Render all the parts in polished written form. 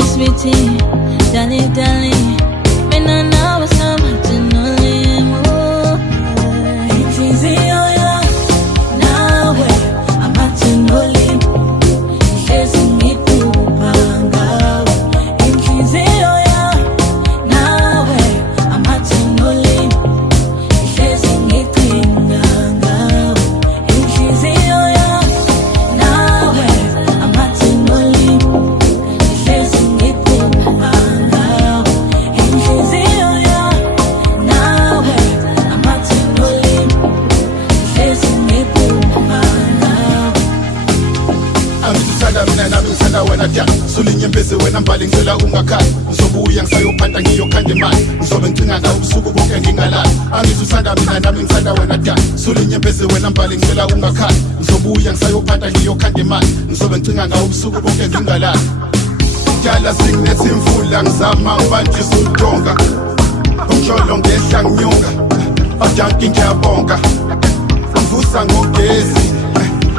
sweetie, sweetie, darling, darling. Mina nawe samathunoli mo. Inhliziyo nawe amathunoli. Ihlezi ngikubuka ngawe. Inhliziyo nawe amathunoli. Ihlezi ngicinga ngawe. Inhliziyo nawe amathunoli. Ihlezi ngikubuka ngawe. Inhliziyo nawe amathunoli. Ihlezi ngikubuka ngawe. Angithanda mina nami ngithanda wena ja sulinyembezi wena mbali ngicela ungakhali ngizobuya ngisayophatha ngiyokhanda imali ngizobe ngicinga ngawe ubusuku bonke ngingalali angithanda mina nami ngithanda wena ja sulinyembezi wena mbali ngicela ungakhali ngizobuya ngisayophatha ngiyokhanda imali ngizobe ngicinga ngawe ubusuku bonke ngingalali Jala singinethi imvula ngizama ngibanjisa udonga umjolo ngehla nginyonga ajanki ngiyabonga ngivusa ngogezi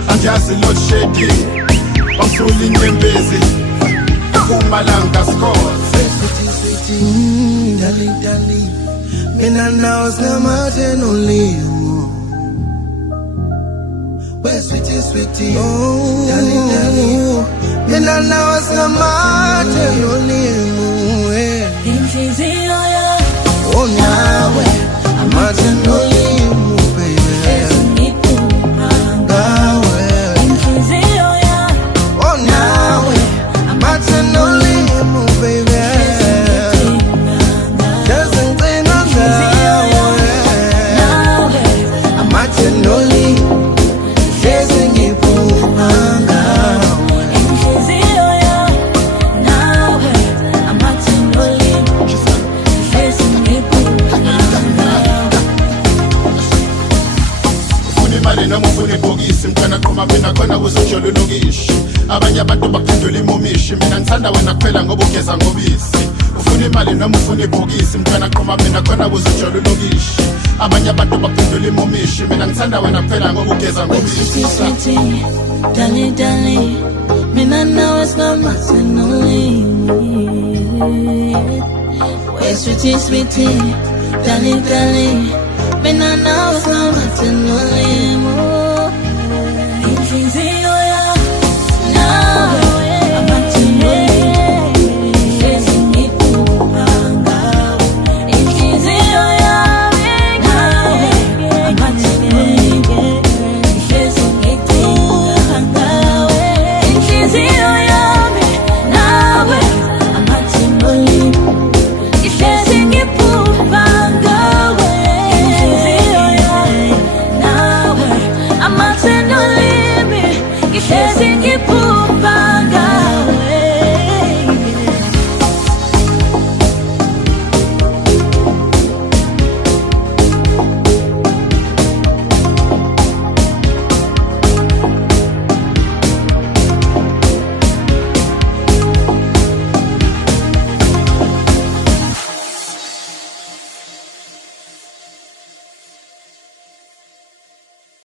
angiyazi load shedding Basuli nyembezi Kumalanga scores Sweetie, sweetie, darling, darling. Mina nawe samathunoli mo. Well, sweetie, sweetie, darling, darling. Mina nawe samathunoli mo. Inhliziyo Oh, nawe amathunoli mo, baby. ngikubuka Nawe, inhliziyo oh, nawe amathunoli mo, baby. Just think of nawe. Amathunoli, ihlezi ngikubuka ngawe. Inhliziyo nawe amathunoli. Ihlezi ngikubuka ngawe. Ufuna imali noma ufuna ibhokisi mntwana qhuma mina khona uzojolo lokishi abanye abantu bakuphendula imomishi mina ngithanda wena kuphela ngoba ugeza ngobisi ufuna imali noma ufuna ibhokisi mntwana qhuma mina khona uzojolo lokishi abanye abantu bakuphendula imomishi mina ngithanda wena kuphela ngoba ugeza Sweetie, ngobisi sweetie, darling, darling. Mina nawe samathunoli. Well, sweetie, sweetie, darling, darling. Mina nawe samathunoli mo. Inhliziyo nawe amathunoli. Ihlezi ngikubuka ngawe. Inhliziyo nawe amathunoli. Ihlezi ngikubuka ngawe. Inhliziyo nawe amathunoli. Ihlezi ngikubuka ngawe. Inhliziyo nawe amathunoli. Ihlezi ngikubuka